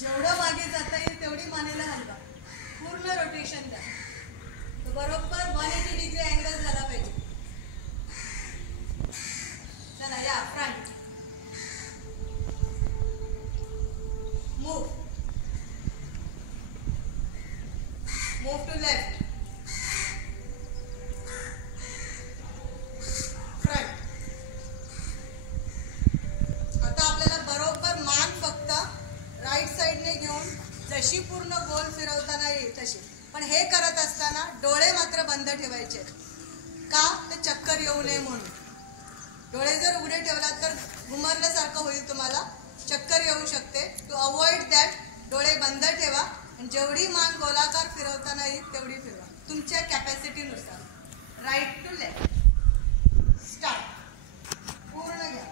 जेवढं मागे जाता येईल तेवढी मानेला हलवा, पूर्ण रोटेशन द्या. तो बरोबर 180 डिग्री अँगल झाला पाहिजे. चला या front, move to left, front. आता आपल्याला बरोबर मान फक्त राईट साइडने घेऊन जशी पूर्ण गोल फिरवताना येईल तशी, पण हे करत असताना डोळे मात्र बंद ठेवायचे. का? ते चक्कर येऊ नये म्हणून. डोळे जर उघडे ठेवलात तर घुमरल्यासारखं होईल, तुम्हाला चक्कर येऊ शकते. टू अवॉइड दॅट डोळे बंद ठेवा आणि जेवढी मान गोलाकार फिरवताना येईल तेवढी फिरवा तुमच्या कॅपॅसिटीनुसार. Right to left, start. पूर्ण घ्या.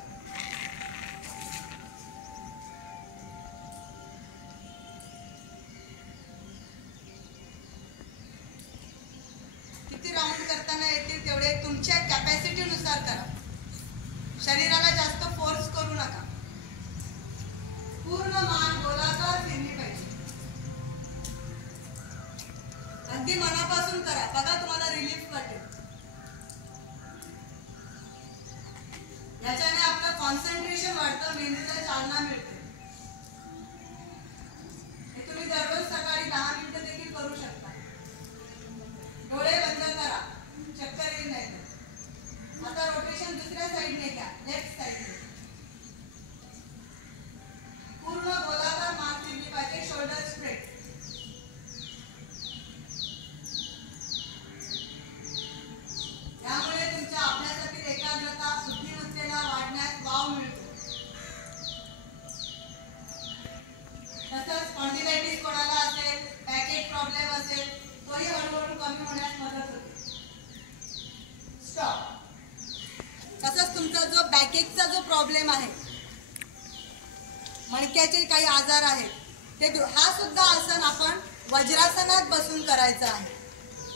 किती राऊंड करताना येतील तेवढे तुमच्या कॅपॅसिटीनुसार करा. शरीराला जास्त फोर्स करू नका. पूर्ण मान गोलाकार फिरली पाहिजे. अगदी मनापासून करा, बघा तुम्हाला रिलीफ वाटेल. याच्याने आपलं कॉन्सन्ट्रेशन वाढतं, मेंदूला चालना मिळते. हे तुम्ही दररोज सकाळी 10 मिनिटं देखील करू शकता. डोळे बंद करा, चक्कर वज्रासनात बसून करायचा आहे.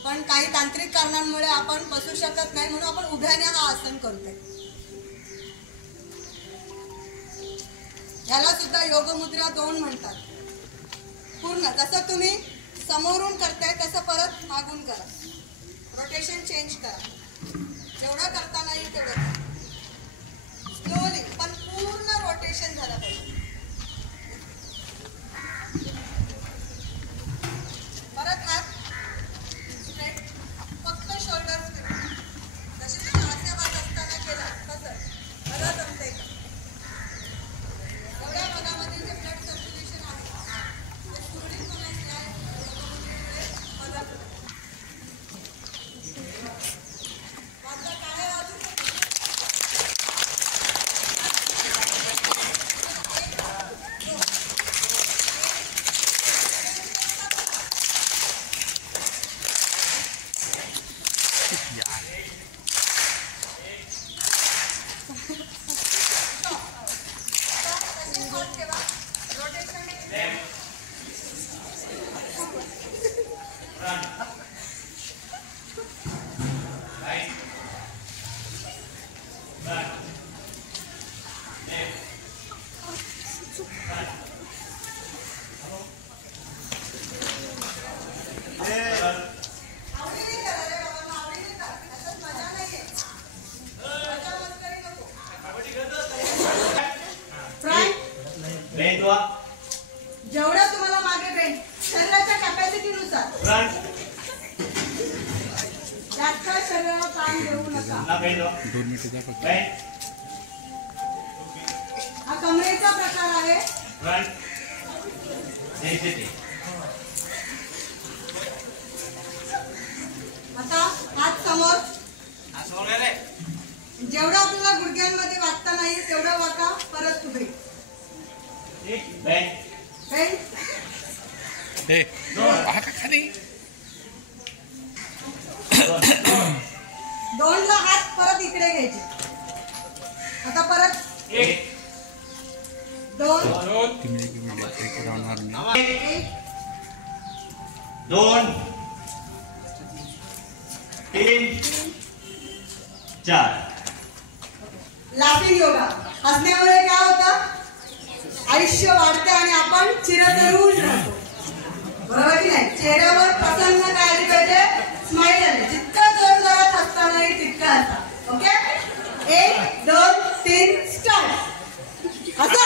पण काही तांत्रिक कारणांमुळे आपण बसू शकत नाही, म्हणून आपण उभ्याने हा आसन करतोय. याला सुद्धा योगमुद्रा 2 म्हणतात. पूर्ण जसं तुम्ही समोरून करताय तसं परत मागून करा. रोटेशन चेंज करा. जेवढं करता येईल तेवढं स्लोली, पण पूर्ण रोटेशन झालं पाहिजे. परत हात स्ट्रेट, फक्त शोल्डर जसे तुम्ही आसनात असताना केला तसं. मला जमतंय का? एवढ्या मनामध्ये जे ब्लड सर्क्युलेशन आहे ते सुरळीतपणे मदत होते. माझं काय अजून जेवढं तुम्हाला मागे बेंड शरीराच्या कॅपॅसिटीनुसार जास्त शरीराला ताण देऊ नका. हा कमरेचा प्रकार आहे. आता हात समोर. जेवढं आपल्याला गुडघ्यांमध्ये वाकता नाही तेवढं वाका. परत उभे. दोनला हात परत इकडे घ्यायचे. आता परत 1 2 2 3 4. लाफिंग योगा हसण्यामुळे काय होतं? आयुष्य वाढते आणि आपण चिरतरुण राहतो. बरोबर की नाही? चेहऱ्यावर प्रसन्नता आली पाहिजे, स्माइल आली. जितकं जोर जोरात हसता नाही तितकं हसा. Okay, 1 2 3 start. हसा.